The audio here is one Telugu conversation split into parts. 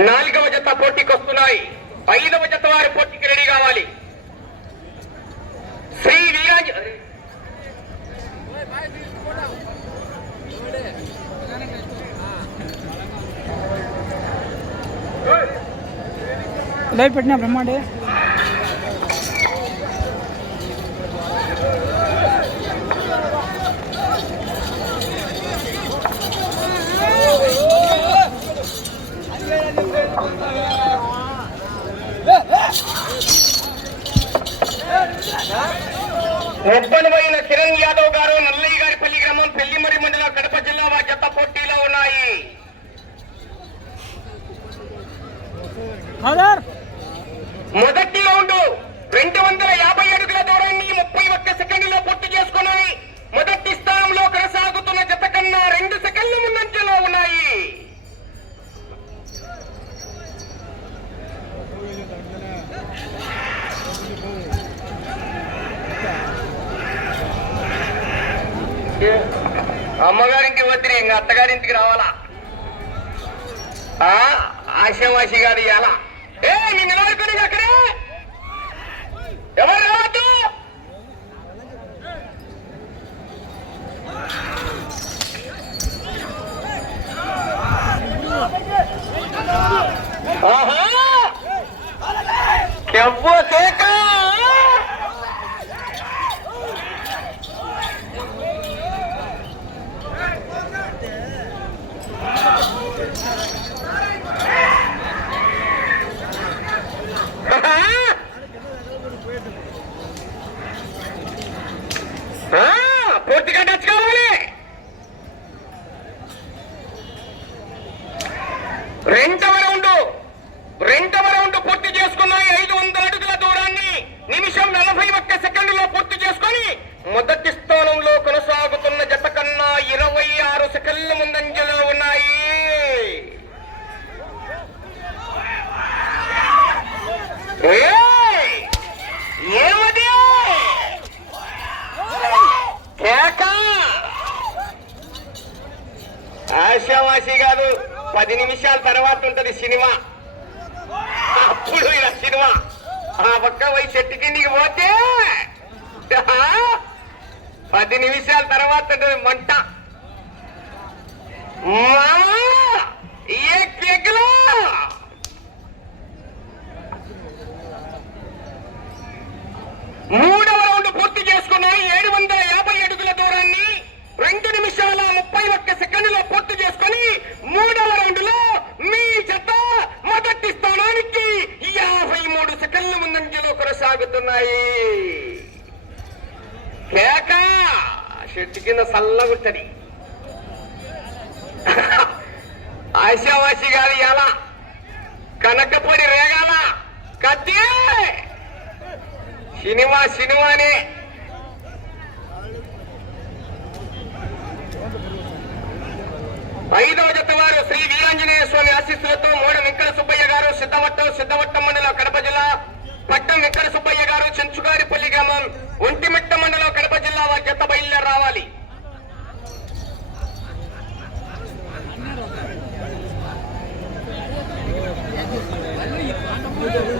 నాలుగవ జత పోటీకి వస్తున్నాయి ఐదవ జత వారి పోటీ రెడీ కావాలి శ్రీ వీరాంజ లైట్ పెట్టినా బ్రహ్మాండే. ముప్పనివైన కిరణ్ యాదవ్ గారు నల్లయ్య గారి పల్లి గ్రామం పెళ్ళిమరి మండలం కడప జిల్లా వారి జత పోటీలో ఉన్నాయి. మొదటి రౌండ్ రెండు వందల యాభై అడుగుల దూరాన్ని ముప్పై ఒక్క సెకండ్లో పూర్తి చేసుకున్నాయి. మొదటి స్థానంలో కొనసాగుతున్న జత కన్నా రెండు సెకండ్ల ముందంజలో ఉన్నాయి. అమ్మగారింటికి వద్దు ఇంకా అత్తగారింటికి రావాలా? ఆ? ఆశావాసి గారు ఎలా ఏ నిన్న ఎవరు రావద్దు? ఆహా ఆ, పూర్తిగా టచ్ కావాలి రెండవ రౌండ్ రెండవ రౌండ్ పూర్తి చేసుకున్నాయి ఐదు వందల అడుగుల దూరాన్ని నిమిషం నలభై ఒక్క సెకండ్లో పూర్తి చేసుకొని మొదటి స్థానంలో కొనసాగుతున్న జత కన్నా ఇరవై ఆరు సెకండ్ల ముందంజలో ఉన్నాయి ఏయ్! ఏమది కేక ఆశావాసి కాదు పది నిమిషాల తర్వాత ఉంటది సినిమా. అప్పుడు ఇలా సినిమా. ఆ పక్క పోయి చెట్టు కిందికి పోతే ఆ, పది నిమిషాల తర్వాత ఉంటది మంట. ఏ మూడవ రౌండ్ పూర్తి చేసుకున్నాయి ఏడు వందల యాభై అడుగుల దూరాన్ని రెండు నిమిషాల ముప్పై ఒక్క సెకండ్లో పూర్తి చేసుకుని మూడవ రౌండ్లో మీ జత మొదటి స్థానానికి యాభై మూడు సెకండ్ల ముందంజలో కొనసాగుతున్నాయి. కేక! చెట్టు కింద చల్లగుంటది ఆశావాసి గారి ఎలా కనకపొడి రేగాల కత్తి! సినిమా సినిమానే! ఐదవ జత వారు శ్రీ వీరాంజనేయ స్వామి ఆశీస్సులతో మూడ వెంకట సుబ్బయ్య గారు సిద్ధవట్టం సిద్ధవట్టం మండలం కడప జిల్లా పట్టం వెంకట సుబ్బయ్య గారు చెంచుగారిపల్లి గ్రామం ఒంటిమిట్ట మండలం కడప జిల్లా వారి జత బయలుదేరి రావాలి ఆ!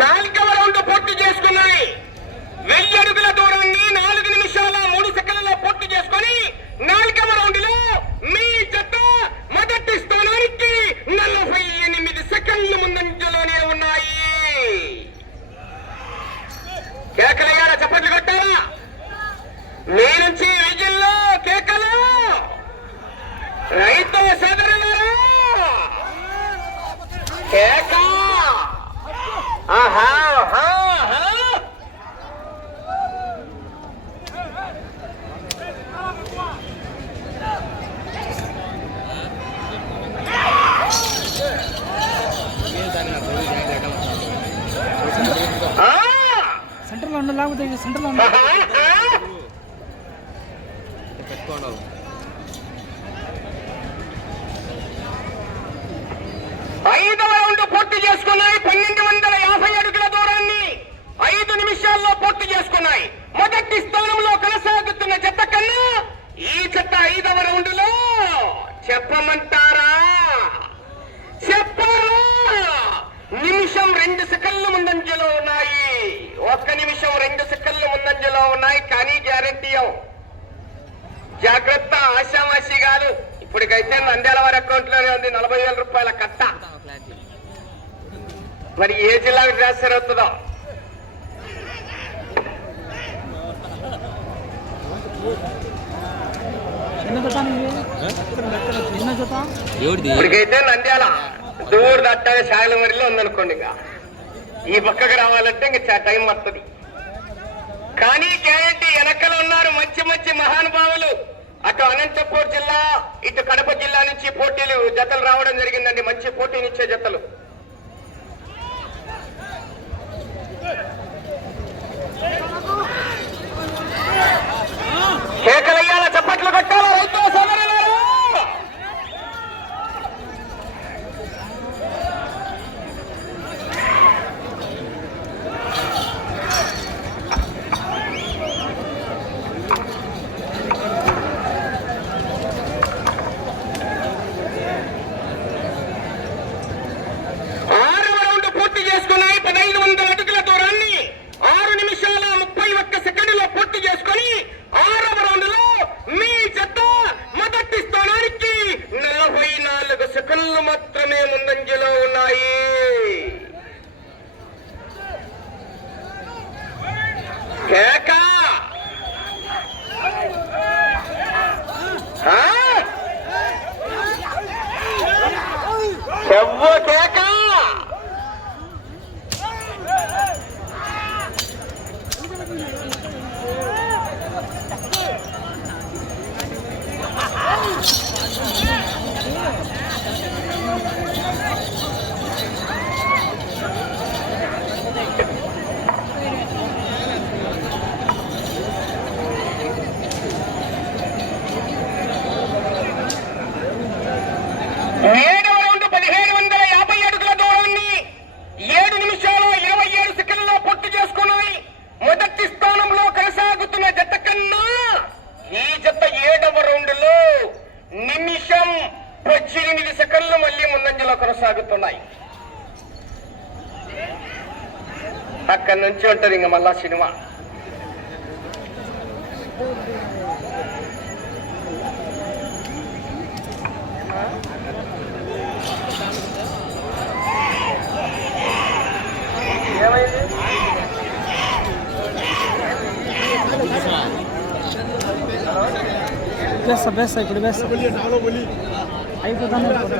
నాలుగవ రౌండ్ పూర్తి చేసుకున్నది వెయ్యి అడుగుల దూరాన్ని నాలుగు నిమిషాల మూడు సెకండ్లలో పూర్తి చేసుకుని నాలుగవ రౌండ్లో మీ జత మొదటి స్థానానికి నలభై ఎనిమిది సెకండ్లు ముందంజలోనే ఉన్నాయి. కేకలయ్యారా చప్పట్లు కొట్టారా? మీ నుంచి విజిల్లో కేకలు. రైతు సదరులు కేకలు సెంటర్లో ఉండు లేకపోతే సెంటర్లో ఆహా, ఆహా. ఐదవ రౌండ్ పూర్తి చేసుకున్నాయి పన్నెండు వందల యాభై అడుగుల దూరాన్ని ఐదు నిమిషాల్లో చేసుకున్నాయి మొదటి స్థానంలో కొనసాగుతున్న జత కన్నా ఈ జత ఐదవ రౌండ్లో చెప్పమంటారా? చెప్పారా? నిమిషం రెండు సెకండ్లు ముందంజలో ఉన్నాయి. ఒక్క నిమిషం రెండు సెకండ్లు ముందంజలో ఉన్నాయి. కానీ గ్యారంటీ జాగ్రత్త ఆశామాషి గారు. ఇప్పటికైతే నంద్యాల వారి అకౌంట్లోనే ఉంది. నలభై వేల రూపాయల కట్ట. మరి ఏ జిల్లాకు ట్రాన్స్ఫర్ అవుతుందో ఇప్పటికైతే నంద్యాల దూరు దట్టాగా శాయలమరిలో ఉందనుకోండి ఇక. ఈ పక్కకు రావాలంటే ఇంక టైం వస్తుంది కానీ గ్యారంటీ వెనకల ఉన్నారు మంచి మంచి మహానుభావులు. అటు అనంతపూర్ జిల్లా ఇటు కడప జిల్లా నుంచి పోటీలు జతలు రావడం జరిగిందండి. మంచి పోటీనిచ్చే జతలు కేకలయ్యాల చప్పట్లు కొట్టాల రైతు సోదరులారా ఆరవ రౌండ్ పూర్తి చేసుకున్నాయి పదహైదు వందల అడుగుల దూరాన్ని ఆరు నిమిషాల ముప్పై ఒక్క సెకండ్లో పూర్తి చేసుకొని ఆరవ రౌండ్లో మీ జత మొదటి స్థానానికి నలభై నాలుగు సెకండ్లు మాత్రమే ముందంజలో ఉన్నాయి. కేక. చెవ్వ కేక ఏడవ రౌండ్ పదిహేడు వందల యాభై అడుగుల దూరాన్ని ఏడు నిమిషాల ఇరవై ఏడు సెకండ్లలో పూర్తి చేసుకున్నాయి మొదటి స్థానంలో కొనసాగుతున్న జత కన్నా ఈ జత ఏడవ రౌండ్లో నిమిషం పద్దెనిమిది సెకండ్లు మళ్ళీ ముందంజలో కొనసాగుతున్నాయి అక్కడి నుంచి ఉంటది ఇంక మళ్ళా సినిమా వేస్తా వేస్తా ఇప్పుడు వేస్తా అయిపోతాను అయిపోతా.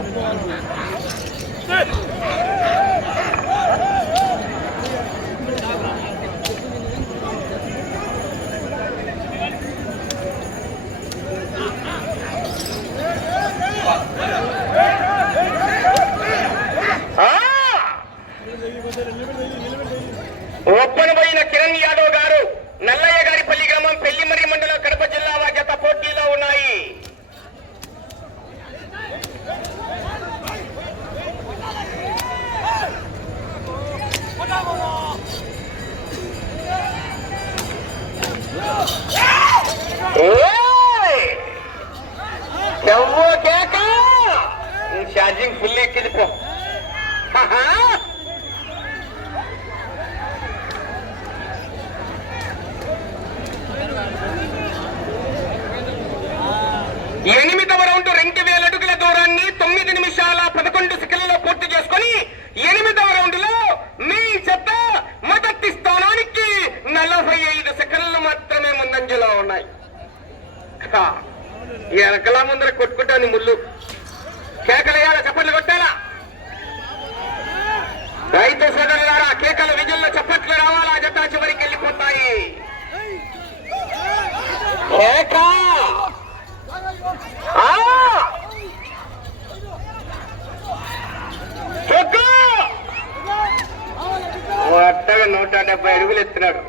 ఆ! ఒప్పనబోయిన కిరణ్ యాదవ్ గారు నల్లయ్య గారి పల్లి గ్రామం పెళ్ళిమర్రి మండలం కడప జిల్లా వారి జత పోటీలో ఉన్నాయి ఓయ్! ఎవ్వో కేక ఈ ఛార్జింగ్ ఫుల్ ఎక్కింది పో హహా! ఎనిమిదవ రౌండ్ రెండు వేల అడుగుల దూరాన్ని తొమ్మిది నిమిషాల పదకొండు సెకండ్లలో పూర్తి చేసుకొని ఎనిమిదవ రౌండ్లో మీ చెత్త మొదటి స్థానానికి నలభై ఐదు సెకండ్లు మాత్రమే ముందంజలో ఉన్నాయి హా. ఈ వెనకలా ముందర కొట్టుకుంటాను ముళ్ళు కేకలేయాల చప్పట్లు కొట్టాలా రైతు సోదరులారా కేకల విజయంలో చప్పట్లు రావాలా జత చివరికి వెళ్ళిపోతాయి కేక ఆ! చొక్కు! ఒట్టగా నూట డెబ్బై అడుగులు ఎత్తున్నాడు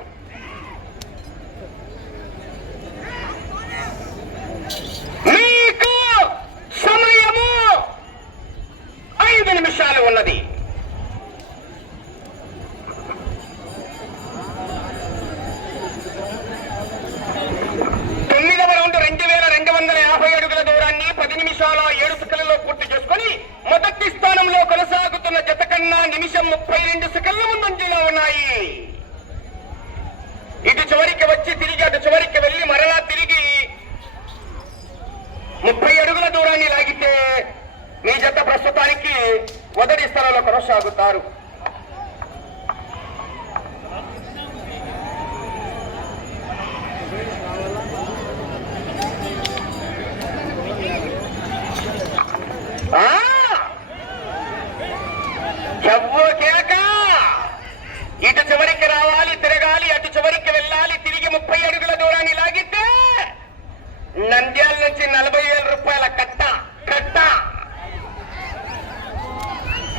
మీకు సమయము ఐదు నిమిషాలు ఉన్నది. తొమ్మిదవ రౌండ్ రెండు వేల రెండు వందల యాభై అడుగుల దూరాన్ని పది నిమిషాల ఏడు సెకండ్లలో పూర్తి చేసుకుని మొదటి స్థానంలో కొనసాగుతున్న జత కన్నా నిమిషం ముప్పై రెండు సెకండ్ల ముందంజలో ఉన్నాయి. చివరికి వచ్చి తిరిగి అటు చివరికి వెళ్ళి మరలా తిరిగి ముప్పై అడుగుల దూరాన్ని లాగితే మీ జత ప్రస్తుతానికి మొదటి స్థలంలో కొనసాగుతారు ఆ! చెవ్వు కేక ఇటు చివరికి రావాలి తిరగాలి అటు చివరికి వెళ్ళాలి తిరిగి ముప్పై అడుగుల దూరాన్ని లాగితే నంద్యాల నుంచి నలభై వేల రూపాయల కట్ట కట్ట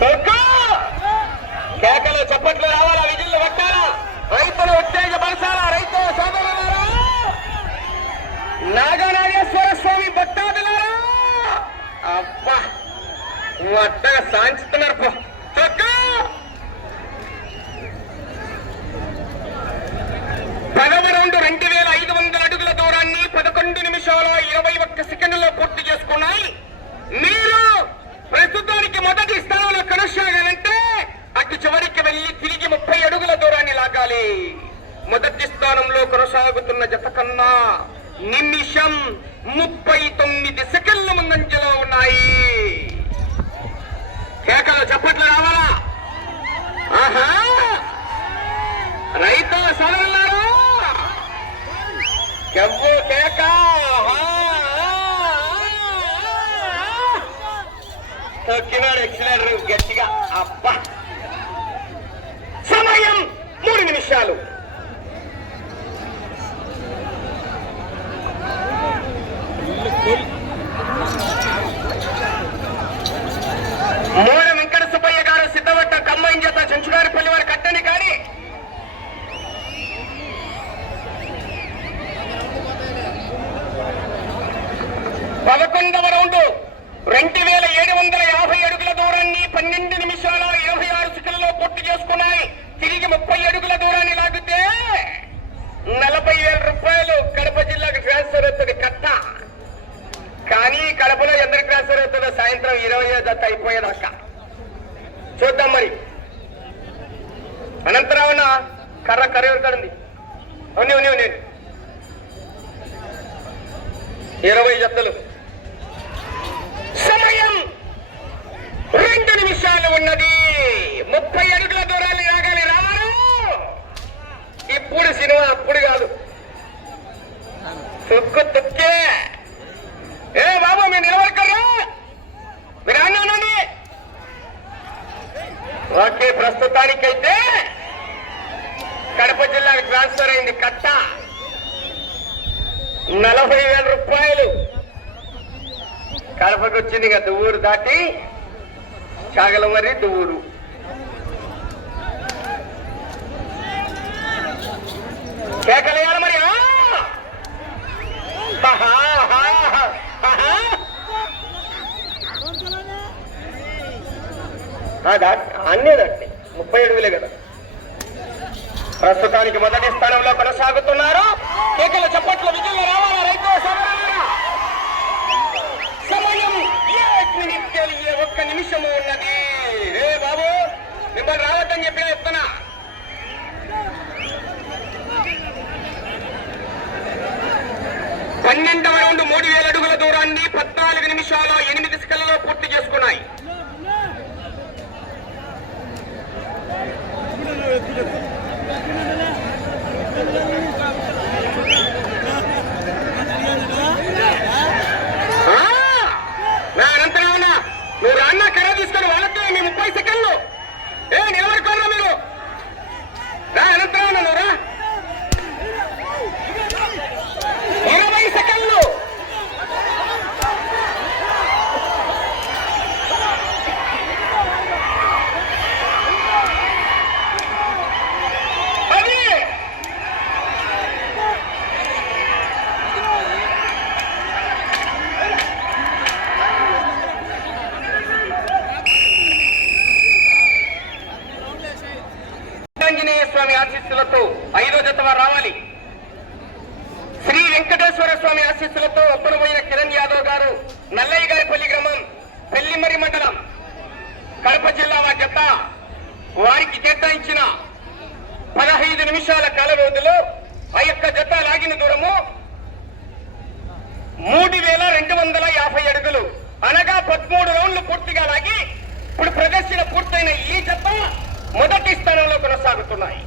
కొట్టు! కేకలు చప్పట్లు రావాలా విజిల్లు కొట్టాలా రైతులు ఉత్తేజపరచాలా రైతు సోదరులారా నాగనాగేశ్వర స్వామి భక్తాదులారా అబ్బా అట్టగా సాంచుతున్నారు పో తొక్కు! పదవ రౌండ్ రెండు వేల ఐదు వందల అడుగుల దూరాన్ని పదకొండు నిమిషాల ఇరవై ఒక్క సెకండ్లో పూర్తి చేసుకున్నాయి మీరు ప్రస్తుతానికి మొదటి స్థానంలో కొనసాగాలంటే అటు చివరికి వెళ్ళి తిరిగి ముప్పై అడుగుల దూరాన్ని మొదటి స్థానంలో కొనసాగుతున్న జత కన్నా నిమిషం ముప్పై తొమ్మిది సెకండ్ల ముందంజలో ఉన్నాయి. కేకలు చప్పట్లు రావాలా? ఆహా! రైతు సోదరులారా కెవ్వు కేక! తొక్కినాడు ఎక్సిలేటర్ గట్టిగా. అబ్బా! సమయం మూడు నిమిషాలు మూల వెంకట సుబ్బయ్య గారు సిద్ధపట్ట కమ్మాయిన్ చేత చెంచుగారిపల్లి వారి కట్టని కానీ పదకొండవ రౌండ్ రెండు వేల ఏడు వందల యాభై అడుగుల దూరాన్ని పన్నెండు నిమిషాల ఇరవై ఆరు సెకండ్లలో పూర్తి చేసుకున్నాయి తిరిగి ముప్పై అడుగుల దూరాన్ని లాగితే నలభై వేల రూపాయలు కడప జిల్లాకు ట్రాన్స్ఫర్ అవుతుంది కట్ట కానీ కడపలో ఎందరికి ట్రాన్స్ఫర్ అవుతుందో సాయంత్రం ఇరవై జత అయిపోయేదాకా చూద్దాం మరి అనంతరావణ కర్ర కర్ర కడండి ఉంది ఉంది ఉంది ఇరవై జతలు సమయం రెండు నిమిషాలు ఉన్నది ముప్పై అడుగుల దూరాలు రాగాలి రామారు ఇప్పుడు అప్పుడు కాదు. తొక్కు తొక్కే. ఏ బాబు మీరు నిలబడకర్రా. మీరు అన్నానండి ఓకే ప్రస్తుతానికైతే కడప జిల్లాకు ట్రాన్స్ఫర్ అయింది కట్ట. నలభై వేల రూపాయలు. కడపకు వచ్చింది కదా దువ్వూరు దాటి చాగలమరి దువ్వూరు. ಬೇಕಲ್ಲ వేల అడుగుల దూరాన్ని పద్నాలుగు నిమిషాల ఎనిమిది సెకండ్లలో పూర్తి చేసుకున్నాయి. ఆశీస్సులతో ఆశీస్సులతో ఒప్పుడుపోయిన కిరణ్ యాదవ్ గారు నల్లయ్య గారిపల్లి గ్రామం పెళ్ళిమరి మండలం కడప జిల్లా మా చెత్త. వారికి కేటాయించిన పదహైదు నిమిషాల కాల వ్యవధిలో ఆ యొక్క జత లాగిన దూరము మూడు వేల రెండు వందల యాభై అడుగులు. అనగా పదమూడు రౌండ్లు పూర్తిగా లాగి ఇప్పుడు ప్రదర్శన పూర్తయిన ఈ జత మొదటి స్థానంలో కొనసాగుతున్నాయి.